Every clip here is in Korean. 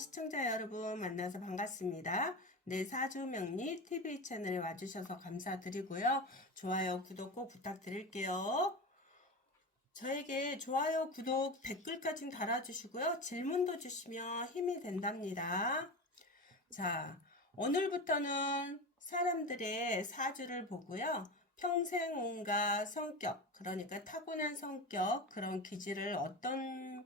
시청자 여러분 만나서 반갑습니다. 네, 사주명리 TV 채널에 와주셔서 감사드리고요. 좋아요, 구독 꼭 부탁드릴게요. 저에게 좋아요, 구독, 댓글까지 달아주시고요. 질문도 주시면 힘이 된답니다. 자, 오늘부터는 사람들의 사주를 보고요. 평생 운과 성격, 그러니까 타고난 성격, 그런 기질을 어떤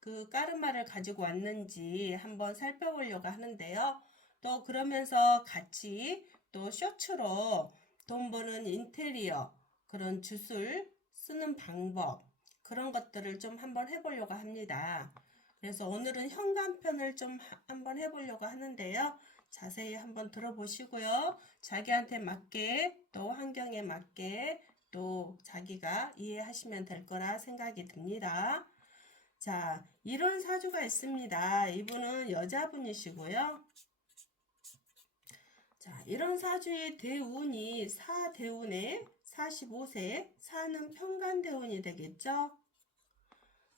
그 까르마를 가지고 왔는지 한번 살펴보려고 하는데요. 또 그러면서 같이 또 쇼츠로 돈 버는 인테리어, 그런 주술 쓰는 방법, 그런 것들을 좀 한번 해보려고 합니다. 그래서 오늘은 현관편을 좀 한번 해보려고 하는데요. 자세히 한번 들어보시고요. 자기한테 맞게 또 환경에 맞게 또 자기가 이해하시면 될 거라 생각이 듭니다. 자, 이런 사주가 있습니다. 이분은 여자분이시고요. 자, 이런 사주의 대운이 사대운에 45세, 사는 편관대운이 되겠죠?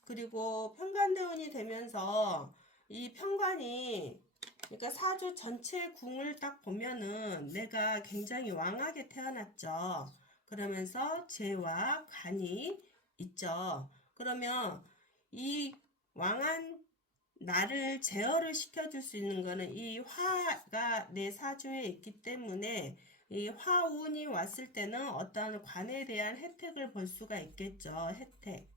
그리고 편관대운이 되면서 이 편관이 그러니까 사주 전체 궁을 딱 보면은 내가 굉장히 왕하게 태어났죠. 그러면서 재와 간이 있죠. 그러면 이 왕한 나를 제어를 시켜줄 수 있는 거는 이 화가 내 사주에 있기 때문에 이 화운이 왔을 때는 어떤 관에 대한 혜택을 볼 수가 있겠죠. 혜택.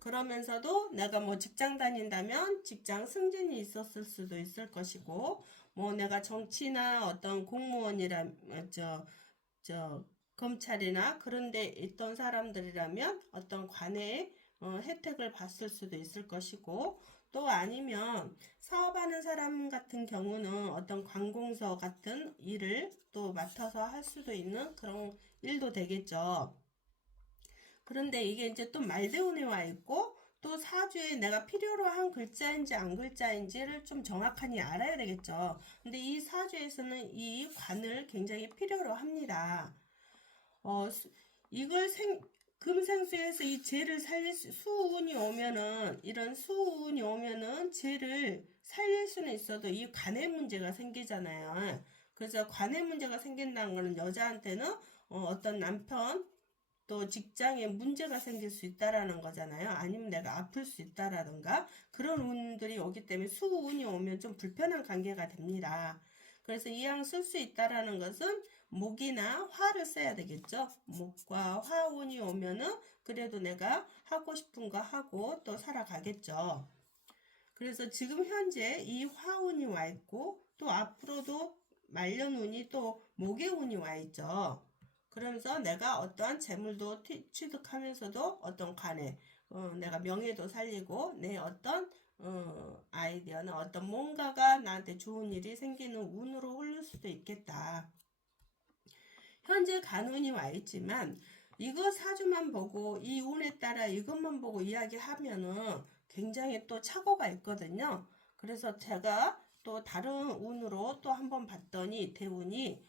그러면서도 내가 뭐 직장 다닌다면 직장 승진이 있었을 수도 있을 것이고, 뭐 내가 정치나 어떤 공무원이라, 검찰이나 그런 데 있던 사람들이라면 어떤 관의 혜택을 봤을 수도 있을 것이고, 또 아니면 사업하는 사람 같은 경우는 어떤 관공서 같은 일을 또 맡아서 할 수도 있는 그런 일도 되겠죠. 그런데 이게 이제 또 말대운에 와 있고 또 사주에 내가 필요로 한 글자인지 안 글자인지를 좀 정확하게 알아야 되겠죠. 근데 이 사주에서는 이 관을 굉장히 필요로 합니다. 이걸 금생수에서 이 재를 살릴 수운이 오면은 이런 수운이 오면은 재를 살릴 수는 있어도 이 관의 문제가 생기잖아요. 그래서 관의 문제가 생긴다는 거는 여자한테는 어떤 남편 또 직장에 문제가 생길 수 있다라는 거잖아요. 아니면 내가 아플 수 있다라든가 그런 운들이 오기 때문에 수운이 오면 좀 불편한 관계가 됩니다. 그래서 이왕 쓸 수 있다라는 것은 목이나 화를 써야 되겠죠. 목과 화운이 오면은 그래도 내가 하고 싶은 거 하고 또 살아가겠죠. 그래서 지금 현재 이 화운이 와 있고 또 앞으로도 말년운이 또 목의운이 와 있죠. 그러면서 내가 어떠한 재물도 취득하면서도 어떤 관에 내가 명예도 살리고 내 어떤 아이디어는 어떤 뭔가가 나한테 좋은 일이 생기는 운으로 흐를 수도 있겠다. 현재 간운이 와 있지만 이거 사주만 보고 이 운에 따라 이것만 보고 이야기하면은 굉장히 또 착오가 있거든요. 그래서 제가 또 다른 운으로 또 한번 봤더니 대운이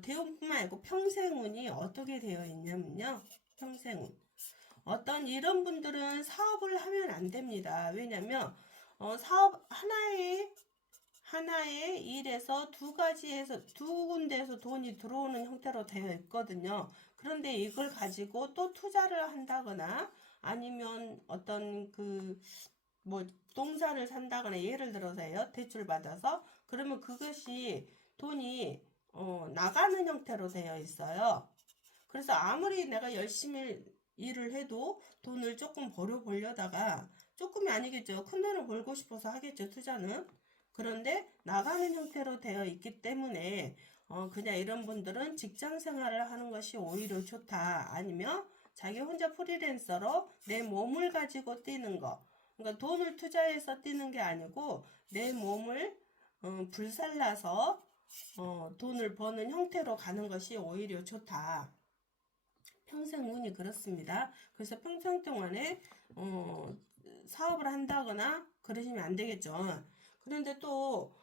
대운뿐만 아니고 평생운이 어떻게 되어 있냐면요. 평생운. 어떤 이런 분들은 사업을 하면 안 됩니다. 왜냐면 사업 하나의 일에서 두 군데에서 돈이 들어오는 형태로 되어 있거든요. 그런데 이걸 가지고 또 투자를 한다거나 아니면 어떤 뭐 동산을 산다거나 예를 들어서요. 대출 받아서 그러면 그것이 돈이 나가는 형태로 되어 있어요. 그래서 아무리 내가 열심히 일을 해도 돈을 조금 벌어보려다가 조금이 아니겠죠. 큰 돈을 벌고 싶어서 하겠죠. 투자는. 그런데 나가는 형태로 되어 있기 때문에 그냥 이런 분들은 직장 생활을 하는 것이 오히려 좋다. 아니면 자기 혼자 프리랜서로 내 몸을 가지고 뛰는 거. 그러니까 돈을 투자해서 뛰는 게 아니고 내 몸을 불살라서 돈을 버는 형태로 가는 것이 오히려 좋다. 평생 운이 그렇습니다. 그래서 평생 동안에 사업을 한다거나 그러시면 안 되겠죠. 그런데 또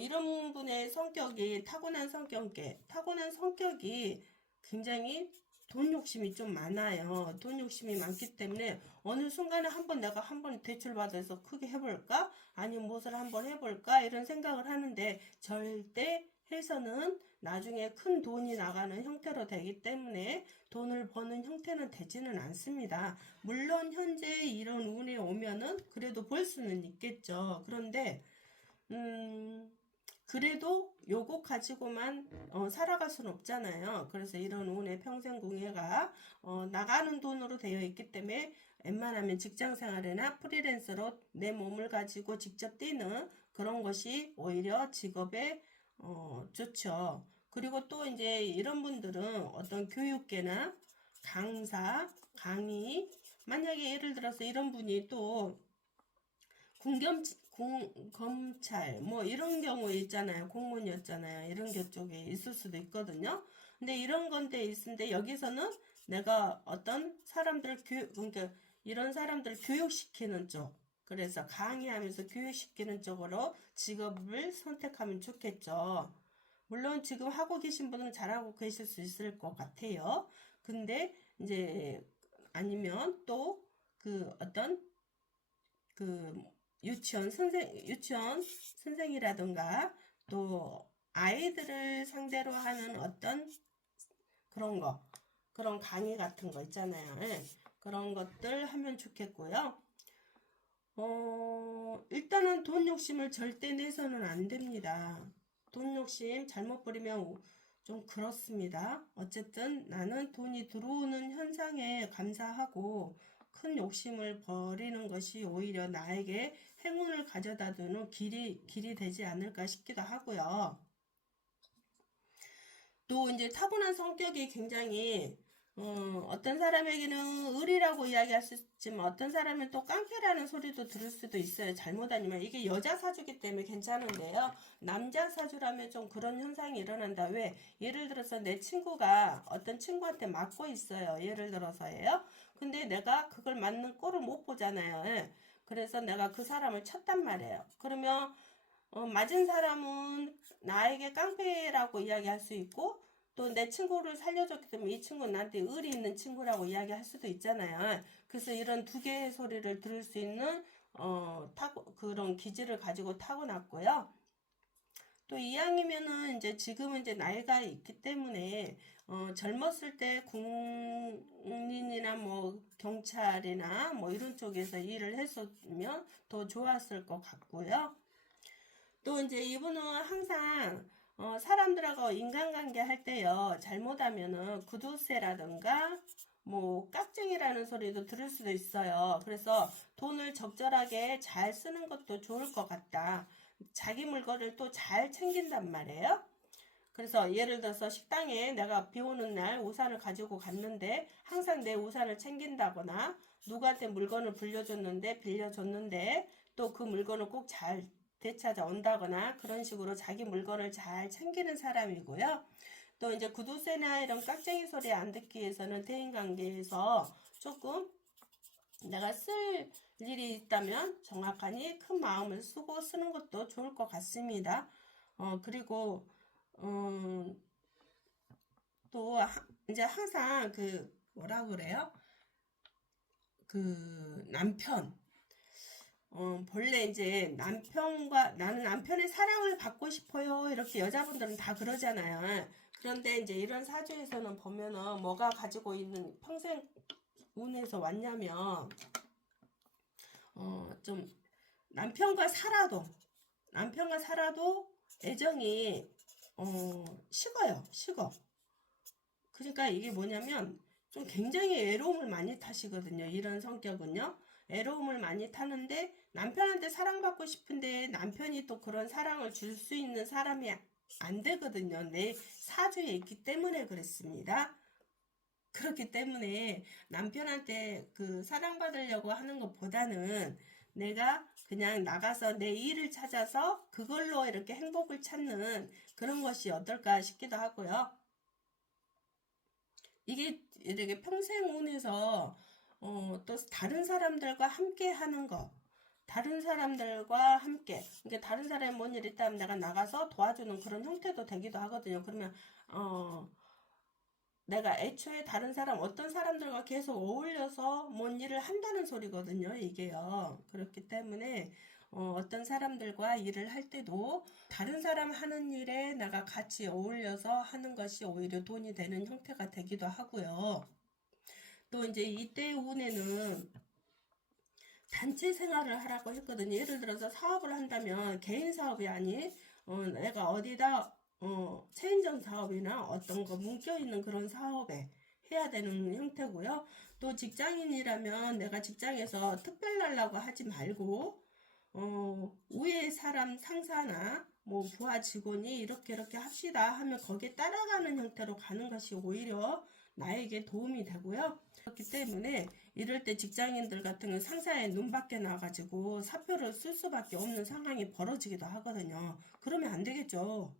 이런 분의 성격이 타고난 성격이 굉장히 돈 욕심이 좀 많아요. 돈 욕심이 많기 때문에 어느 순간에 내가 한번 대출 받아서 크게 해볼까? 아니면 무엇을 한번 해볼까? 이런 생각을 하는데 절대 해서는 나중에 큰 돈이 나가는 형태로 되기 때문에 돈을 버는 형태는 되지는 않습니다. 물론 현재 이런 운이 오면은 그래도 볼 수는 있겠죠. 그런데 그래도 요거 가지고만 살아갈 수는 없잖아요. 그래서 이런 운의 평생궁예가 나가는 돈으로 되어 있기 때문에 웬만하면 직장생활이나 프리랜서로 내 몸을 가지고 직접 뛰는 그런 것이 오히려 직업에 좋죠. 그리고 또 이제 이런 분들은 어떤 교육계나 강사, 강의, 만약에 예를 들어서 이런 분이 또 검찰, 뭐 이런 경우에 있잖아요. 공무원이었잖아요. 이런 겨 쪽에 있을 수도 있거든요. 근데 이런 건데 있는데 여기서는 내가 어떤 사람들 그러니까 이런 사람들 교육시키는 쪽. 그래서 강의하면서 교육시키는 쪽으로 직업을 선택하면 좋겠죠. 물론 지금 하고 계신 분은 잘하고 계실 수 있을 것 같아요. 근데 이제 아니면 또 그 어떤 그 유치원 선생이라든가 또 아이들을 상대로 하는 어떤 그런 거, 그런 강의 같은 거 있잖아요. 예. 그런 것들 하면 좋겠고요. 일단은 돈 욕심을 절대 내서는 안 됩니다. 돈 욕심 잘못 부리면 좀 그렇습니다. 어쨌든 나는 돈이 들어오는 현상에 감사하고 큰 욕심을 버리는 것이 오히려 나에게 행운을 가져다 주는 길이 되지 않을까 싶기도 하고요. 또 이제 타고난 성격이 굉장히 어떤 사람에게는 을이라고 이야기할 수 있지만 어떤 사람은 또 깡패라는 소리도 들을 수도 있어요. 잘못 아니면 이게 여자 사주기 때문에 괜찮은데요. 남자 사주라면 좀 그런 현상이 일어난다. 왜? 예를 들어서 내 친구가 어떤 친구한테 맞고 있어요. 예를 들어서예요. 근데 내가 그걸 맞는 꼴을 못 보잖아요. 예. 그래서 내가 그 사람을 쳤단 말이에요. 그러면 맞은 사람은 나에게 깡패라고 이야기할 수 있고 또 내 친구를 살려줬기 때문에 이 친구는 나한테 의리 있는 친구라고 이야기할 수도 있잖아요. 그래서 이런 두 개의 소리를 들을 수 있는 그런 기질을 가지고 타고났고요. 또 이왕이면은 이제 지금은 이제 나이가 있기 때문에 젊었을 때 국민이나 뭐 경찰이나 뭐 이런 쪽에서 일을 했었으면 더 좋았을 것 같고요. 또 이제 이분은 항상 사람들하고 인간관계 할 때요. 잘못하면은 구두쇠라든가 뭐 깍쟁이라는 소리도 들을 수도 있어요. 그래서 돈을 적절하게 잘 쓰는 것도 좋을 것 같다. 자기 물건을 또 잘 챙긴단 말이에요. 그래서 예를 들어서 식당에 내가 비 오는 날 우산을 가지고 갔는데 항상 내 우산을 챙긴다거나 누구한테 물건을 빌려줬는데 또 그 물건을 꼭 잘 되찾아 온다거나 그런 식으로 자기 물건을 잘 챙기는 사람이고요. 또 이제 구두쇠나 이런 깍쟁이 소리 안 듣기 위해서는 대인관계에서 조금 내가 쓸 일이 있다면 정확하니 큰 마음을 쓰고 쓰는 것도 좋을 것 같습니다. 그리고 또 이제 항상 그 뭐라 그래요? 그 남편 본래 이제 나는 남편의 사랑을 받고 싶어요. 이렇게 여자분들은 다 그러잖아요. 그런데 이제 이런 사주에서는 보면은 뭐가 가지고 있는 평생 운에서 왔냐면, 좀 남편과 살아도 애정이, 식어. 그러니까 이게 뭐냐면 좀 굉장히 애로움을 많이 타시거든요. 이런 성격은요. 애로움을 많이 타는데 남편한테 사랑받고 싶은데 남편이 또 그런 사랑을 줄 수 있는 사람이 안 되거든요. 내 사주에 있기 때문에 그렇습니다. 그렇기 때문에 남편한테 그 사랑받으려고 하는 것보다는 내가 그냥 나가서 내 일을 찾아서 그걸로 이렇게 행복을 찾는 그런 것이 어떨까 싶기도 하고요. 이게 이렇게 평생운에서 또 다른 사람들과 함께 하는 거, 다른 사람들과 함께, 그러니까 다른 사람이 뭔 일 있다면 내가 나가서 도와주는 그런 형태도 되기도 하거든요. 그러면 내가 애초에 다른 사람, 어떤 사람들과 계속 어울려서 뭔 일을 한다는 소리거든요, 이게요. 그렇기 때문에, 어떤 사람들과 일을 할 때도 다른 사람 하는 일에 내가 같이 어울려서 하는 것이 오히려 돈이 되는 형태가 되기도 하고요. 또 이제 이때 운에는 단체 생활을 하라고 했거든요. 예를 들어서 사업을 한다면 개인 사업이 아닌 내가 어디다 체인점 사업이나 어떤 거 묶여있는 그런 사업에 해야 되는 형태고요. 또 직장인이라면 내가 직장에서 특별 날라고 하지 말고 위에 사람 상사나 뭐 부하 직원이 이렇게 합시다 하면 거기에 따라가는 형태로 가는 것이 오히려 나에게 도움이 되고요. 그렇기 때문에 이럴 때 직장인들 같은 경우 상사의 눈밖에 나가지고 사표를 쓸 수밖에 없는 상황이 벌어지기도 하거든요. 그러면 안 되겠죠.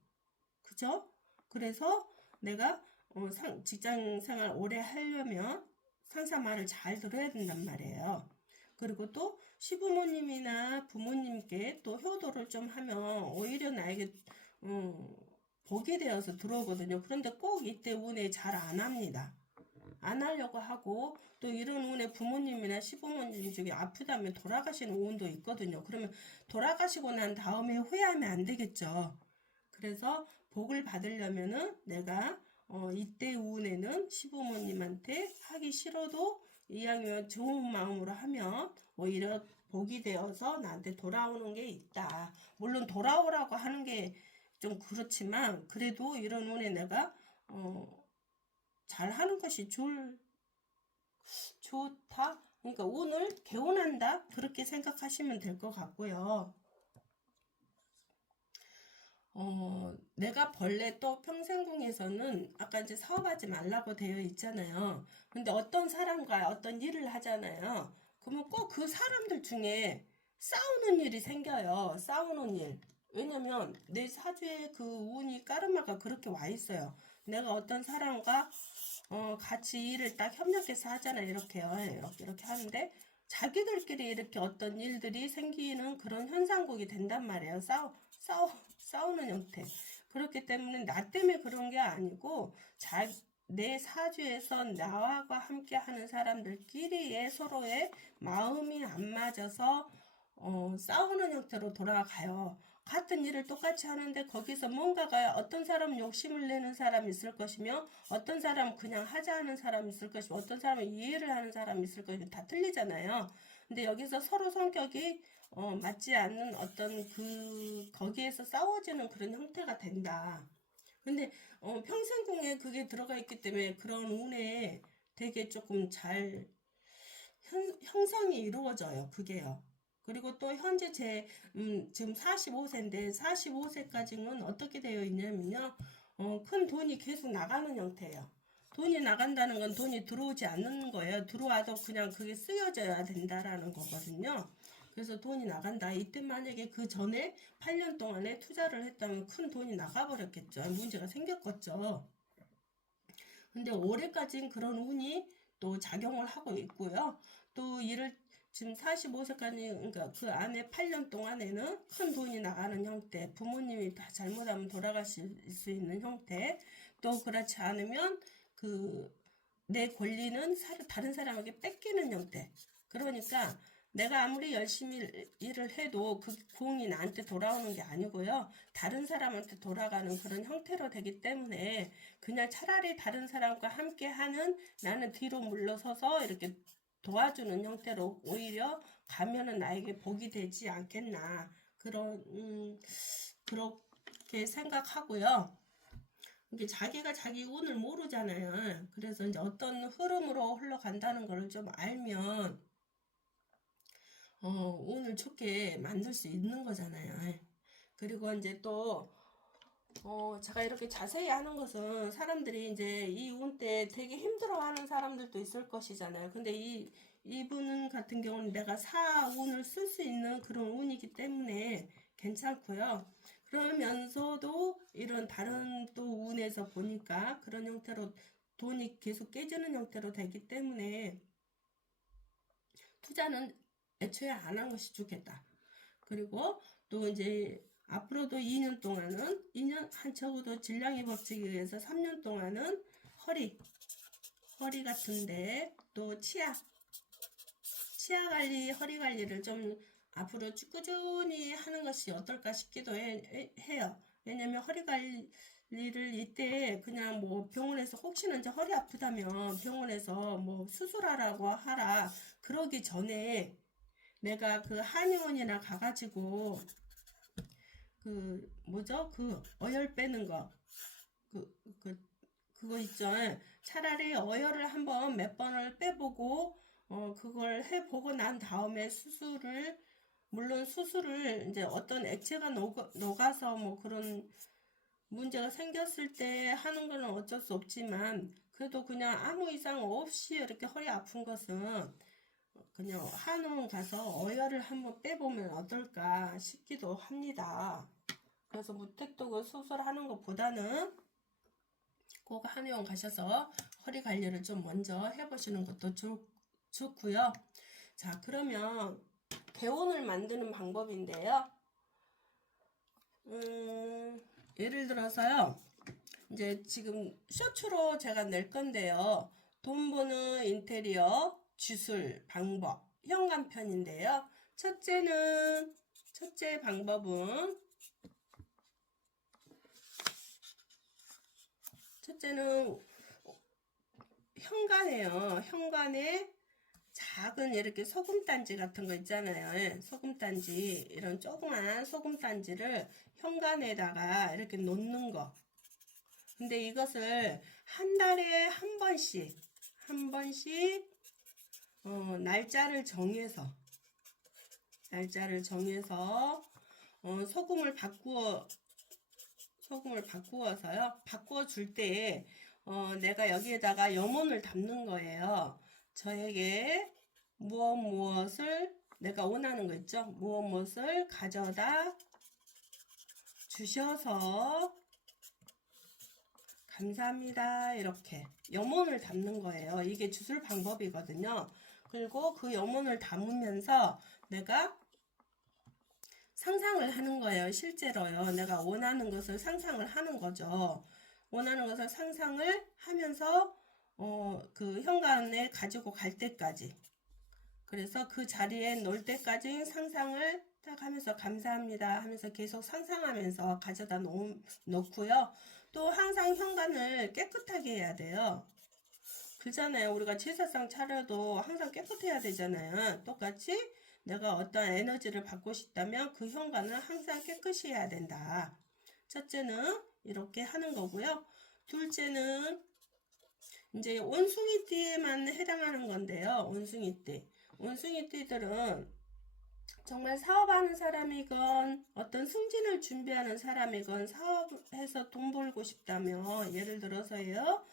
그죠? 그래서 내가 직장 생활 오래 하려면 상사 말을 잘 들어야 된단 말이에요. 그리고 또 시부모님이나 부모님께 또 효도를 좀 하면 오히려 나에게 복이 되어서 들어오거든요. 그런데 꼭 이때 운에 잘 안 합니다. 안 하려고 하고 또 이런 운에 부모님이나 시부모님 중에 아프다면 돌아가시는 운도 있거든요. 그러면 돌아가시고 난 다음에 후회하면 안 되겠죠. 그래서 복을 받으려면은 내가 이때 운에는 시부모님한테 하기 싫어도 이왕이면 좋은 마음으로 하면 오히려 복이 되어서 나한테 돌아오는 게 있다. 물론 돌아오라고 하는 게 좀 그렇지만 그래도 이런 운에 내가 잘 하는 것이 좋다. 그러니까 운을 개운한다. 그렇게 생각하시면 될 것 같고요. 내가 본래 또 평생궁에서는 아까 이제 사업하지 말라고 되어 있잖아요. 근데 어떤 사람과 어떤 일을 하잖아요. 그러면 꼭 그 사람들 중에 싸우는 일이 생겨요. 싸우는 일. 왜냐면 내 사주에 그 운이 까르마가 그렇게 와 있어요. 내가 어떤 사람과 같이 일을 딱 협력해서 하잖아요. 이렇게요. 이렇게 하는데 자기들끼리 이렇게 어떤 일들이 생기는 그런 현상국이 된단 말이에요. 싸우는 형태. 그렇기 때문에 나 때문에 그런 게 아니고 내 사주에서 나와 함께 하는 사람들끼리의 서로의 마음이 안 맞아서 싸우는 형태로 돌아가요. 같은 일을 똑같이 하는데 거기서 뭔가가 어떤 사람은 욕심을 내는 사람이 있을 것이며 어떤 사람은 그냥 하자는 사람이 있을 것이고 어떤 사람은 이해를 하는 사람이 있을 것이고 다 틀리잖아요. 근데 여기서 서로 성격이 맞지 않는 어떤 거기에서 싸워지는 그런 형태가 된다. 근데 평생궁에 그게 들어가 있기 때문에 그런 운에 되게 조금 잘 형성이 이루어져요. 그게요. 그리고 또 현재 지금 45세인데 45세까지는 어떻게 되어 있냐면요. 큰 돈이 계속 나가는 형태예요. 돈이 나간다는 건 돈이 들어오지 않는 거예요. 들어와도 그냥 그게 쓰여져야 된다라는 거거든요. 그래서 돈이 나간다. 이때 만약에 그 전에 8년 동안에 투자를 했다면 큰 돈이 나가버렸겠죠. 문제가 생겼겠죠. 근데 올해까지는 그런 운이 또 작용을 하고 있고요. 또 지금 45세까지, 그러니까 그 안에 8년 동안에는 큰 돈이 나가는 형태, 부모님이 다 잘못하면 돌아가실 수 있는 형태, 또 그렇지 않으면 내 권리는 다른 사람에게 뺏기는 형태. 그러니까 내가 아무리 열심히 일을 해도 그 공이 나한테 돌아오는 게 아니고요. 다른 사람한테 돌아가는 그런 형태로 되기 때문에 그냥 차라리 다른 사람과 함께 하는 나는 뒤로 물러서서 이렇게 도와주는 형태로 오히려 가면은 나에게 복이 되지 않겠나. 그렇게 생각하고요. 이게 자기가 자기 운을 모르잖아요. 그래서 이제 어떤 흐름으로 흘러간다는 걸 좀 알면 운을 좋게 만들 수 있는 거잖아요. 그리고 이제 또 제가 이렇게 자세히 하는 것은 사람들이 이제 이 운 때 되게 힘들어하는 사람들도 있을 것이잖아요. 근데 이분 같은 경우는 내가 사운을 쓸 수 있는 그런 운이기 때문에 괜찮고요. 그러면서도 이런 다른 또 운에서 보니까 그런 형태로 돈이 계속 깨지는 형태로 되기 때문에 투자는 애초에 안 한 것이 좋겠다. 그리고 또 이제 앞으로도 2년 동안은 2년 한 적어도 질량의 법칙에 의해서 3년 동안은 허리 허리 같은데 또 치아 관리, 허리 관리를 좀 앞으로 꾸준히 하는 것이 어떨까 싶기도 해요. 왜냐면 허리 관리를 이때 그냥 뭐 병원에서 혹시나 이제 허리 아프다면 병원에서 뭐 수술하라고 하라 그러기 전에 내가 그 한의원이나 가가지고 그 뭐죠? 그 어혈 빼는 거 그거 있죠. 차라리 어혈을 한번 몇 번을 빼보고 그걸 해보고 난 다음에 물론 수술을 이제 어떤 액체가 녹아서 뭐 그런 문제가 생겼을 때 하는 거는 어쩔 수 없지만 그래도 그냥 아무 이상 없이 이렇게 허리 아픈 것은 그냥 한의원 가서 어혈을 한번 빼보면 어떨까 싶기도 합니다. 그래서 무택독을 수술하는 것보다는 꼭 한의원 가셔서 허리 관리를 좀 먼저 해보시는 것도 좋고요. 자, 그러면 개운을 만드는 방법인데요. 예를 들어서요. 이제 지금 쇼츠로 제가 낼 건데요. 돈 버는 인테리어 주술 방법 현관편인데요. 첫째 방법은 첫째는 현관에요. 현관에 작은 이렇게 소금단지 같은 거 있잖아요. 소금단지 이런 조그만 소금단지를 현관에다가 이렇게 놓는 거. 근데 이것을 한 달에 한 번씩 날짜를 정해서 소금을 바꾸어서요. 바꾸어 줄 때 내가 여기에다가 염원을 담는 거예요. 저에게 무엇을 내가 원하는 거 있죠. 무엇을 가져다 주셔서 감사합니다. 이렇게 염원을 담는 거예요. 이게 주술 방법이거든요. 그리고 그 염원을 담으면서 내가 상상을 하는 거예요. 실제로요. 내가 원하는 것을 상상을 하는 거죠. 원하는 것을 상상을 하면서 그 현관에 가지고 갈 때까지, 그래서 그 자리에 놓을 때까지 상상을 딱 하면서 감사합니다 하면서 계속 상상하면서 가져다 놓고요. 또 항상 현관을 깨끗하게 해야 돼요. 그잖아요. 우리가 제사상 차려도 항상 깨끗해야 되잖아요. 똑같이 내가 어떤 에너지를 받고 싶다면 그 현관을 항상 깨끗이 해야 된다. 첫째는 이렇게 하는 거고요. 둘째는 이제 원숭이띠에만 해당하는 건데요. 원숭이띠들은 정말 사업하는 사람이건 어떤 승진을 준비하는 사람이건 사업해서 돈 벌고 싶다면 예를 들어서요.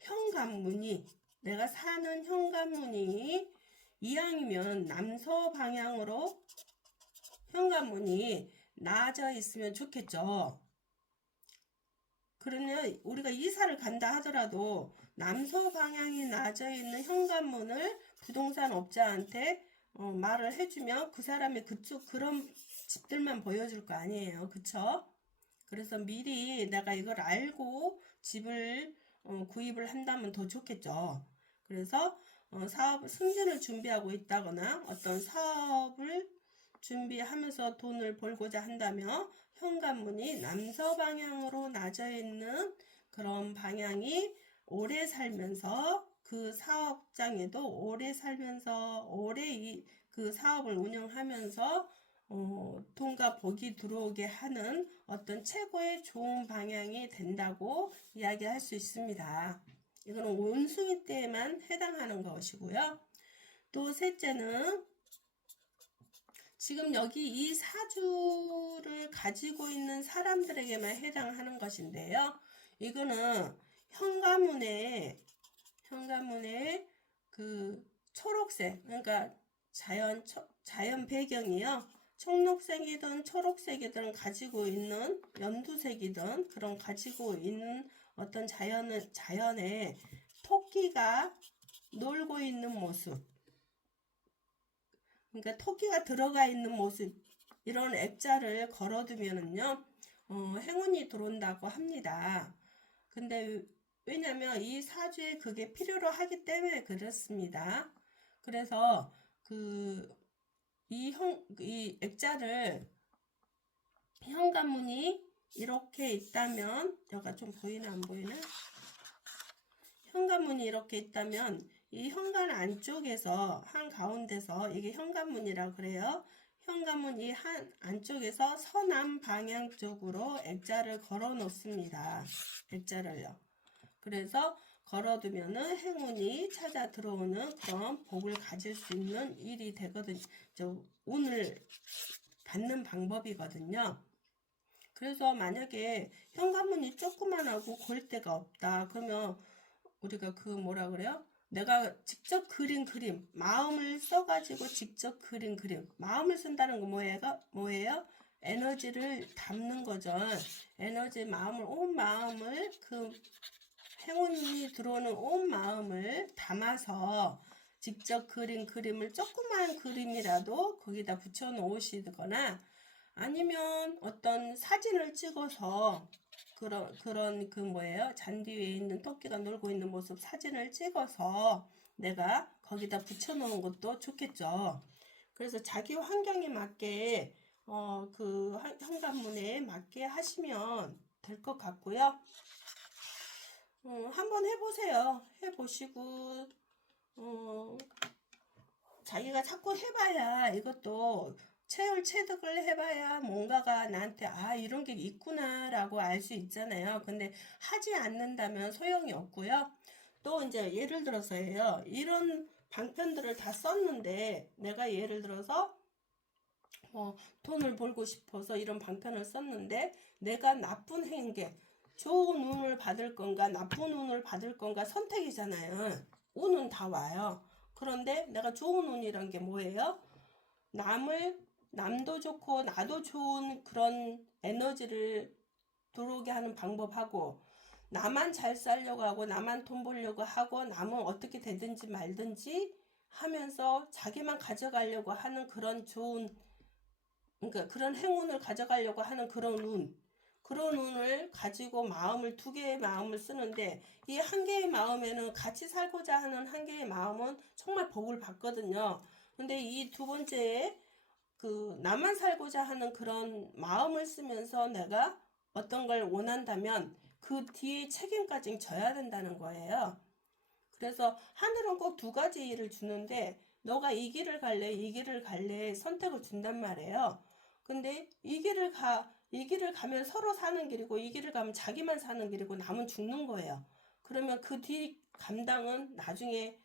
현관문이 내가 사는 현관문이 이왕이면 남서 방향으로 현관문이 나아져 있으면 좋겠죠. 그러면 우리가 이사를 간다 하더라도 남서 방향이 나아져 있는 현관문을 부동산 업자한테 말을 해주면 그 사람이 그런 집들만 보여줄 거 아니에요. 그쵸? 그래서 미리 내가 이걸 알고 집을 구입을 한다면 더 좋겠죠. 그래서 승진을 준비하고 있다거나 어떤 사업을 준비하면서 돈을 벌고자 한다면 현관문이 남서 방향으로 나져 있는 그런 방향이 오래 살면서 그 사업장에도 오래 살면서 오래 그 사업을 운영하면서 돈과 복이 들어오게 하는 어떤 최고의 좋은 방향이 된다고 이야기할 수 있습니다. 이거는 원숭이 때에만 해당하는 것이고요. 또 셋째는 지금 여기 이 사주를 가지고 있는 사람들에게만 해당하는 것인데요. 이거는 현관문에 그 초록색, 그러니까 자연 배경이요. 청록색이든 초록색이든 가지고 있는 연두색이든 그런 가지고 있는 어떤 자연에 토끼가 놀고 있는 모습, 그러니까 토끼가 들어가 있는 모습, 이런 액자를 걸어두면은요 행운이 들어온다고 합니다. 근데 왜냐면 이 사주에 그게 필요로 하기 때문에 그렇습니다. 그래서 이 액자를 현관문이 이렇게 있다면, 여기가 좀 보이나 안 보이나? 현관문이 이렇게 있다면 이 현관 안쪽에서 한가운데서, 이게 현관문이라고 그래요. 현관문 이 한 안쪽에서 서남 방향 쪽으로 액자를 걸어 놓습니다. 액자를요. 그래서 걸어두면은 행운이 찾아 들어오는 그런 복을 가질 수 있는 일이 되거든요. 운을 받는 방법이거든요. 그래서 만약에 현관문이 조그만하고 걸 데가 없다. 그러면 우리가 그 뭐라 그래요? 내가 직접 그린 그림, 마음을 써가지고 직접 그린 그림. 마음을 쓴다는 거 뭐예요? 에너지를 담는 거죠. 에너지, 마음을, 온 마음을, 그 행운이 들어오는 온 마음을 담아서 직접 그린 그림을, 조그만 그림이라도 거기다 붙여 놓으시거나, 아니면 어떤 사진을 찍어서 그런 그 뭐예요? 잔디 위에 있는 토끼가 놀고 있는 모습 사진을 찍어서 내가 거기다 붙여 놓은 것도 좋겠죠. 그래서 자기 환경에 맞게 그 현관문에 맞게 하시면 될 것 같고요. 한번 해보세요. 해보시고 자기가 자꾸 해봐야, 이것도 체득을 해봐야 뭔가가 나한테 이런 게 있구나 라고 알 수 있잖아요. 근데 하지 않는다면 소용이 없고요. 또 이제 예를 들어서예요. 이런 방편들을 다 썼는데 내가 예를 들어서 돈을 벌고 싶어서 이런 방편을 썼는데 내가 나쁜 행계, 좋은 운을 받을 건가 나쁜 운을 받을 건가 선택이잖아요. 운은 다 와요. 그런데 내가 좋은 운이란 게 뭐예요? 남도 좋고 나도 좋은 그런 에너지를 들어오게 하는 방법하고, 나만 잘 살려고 하고 나만 돈 벌려고 하고 남은 어떻게 되든지 말든지 하면서 자기만 가져가려고 하는 그런 좋은, 그러니까 그런 행운을 가져가려고 하는 그런 운을 가지고 마음을, 두 개의 마음을 쓰는데, 이 한 개의 마음에는 같이 살고자 하는 한 개의 마음은 정말 복을 받거든요. 근데 이 두 번째에 나만 살고자 하는 그런 마음을 쓰면서 내가 어떤 걸 원한다면 그 뒤에 책임까지 져야 된다는 거예요. 그래서 하늘은 꼭 두 가지 일을 주는데, 너가 이 길을 갈래, 이 길을 갈래 선택을 준단 말이에요. 근데 이 길을 가면 서로 사는 길이고, 이 길을 가면 자기만 사는 길이고, 남은 죽는 거예요. 그러면 그 뒤 감당은 나중에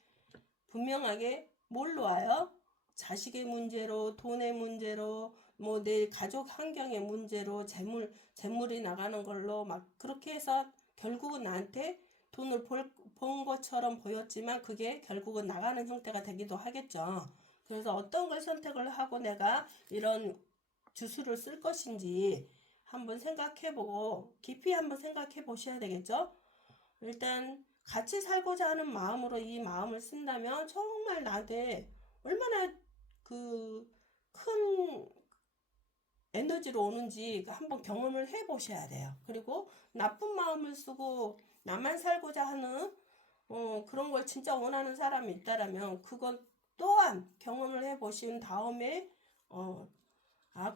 분명하게 뭘로 와요? 자식의 문제로, 돈의 문제로, 뭐 내 가족 환경의 문제로, 재물이 나가는 걸로 막 그렇게 해서 결국은 나한테 돈을 번 것처럼 보였지만 그게 결국은 나가는 형태가 되기도 하겠죠. 그래서 어떤 걸 선택을 하고 내가 이런 주술을 쓸 것인지 한번 생각해보고 깊이 한번 생각해 보셔야 되겠죠. 일단 같이 살고자 하는 마음으로 이 마음을 쓴다면 정말 나한테 얼마나 큰 에너지로 오는지 한번 경험을 해 보셔야 돼요. 그리고 나쁜 마음을 쓰고 나만 살고자 하는 그런 걸 진짜 원하는 사람이 있다라면 그건 또한 경험을 해 보신 다음에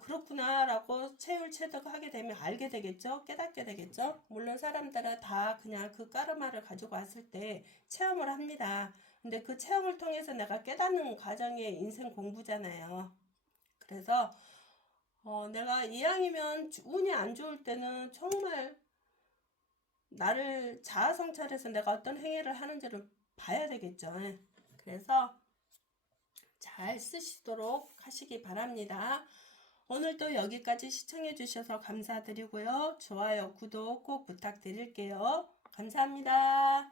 그렇구나 라고 체득하게 되면 알게 되겠죠. 깨닫게 되겠죠. 물론 사람들은 다 그냥 그 까르마를 가지고 왔을 때 체험을 합니다. 근데 그 체험을 통해서 내가 깨닫는 과정이 인생 공부잖아요. 그래서 내가 이왕이면 운이 안 좋을 때는 정말 나를 자아성찰해서 내가 어떤 행위를 하는지를 봐야 되겠죠. 그래서 잘 쓰시도록 하시기 바랍니다. 오늘도 여기까지 시청해 주셔서 감사드리고요. 좋아요, 구독 꼭 부탁드릴게요. 감사합니다.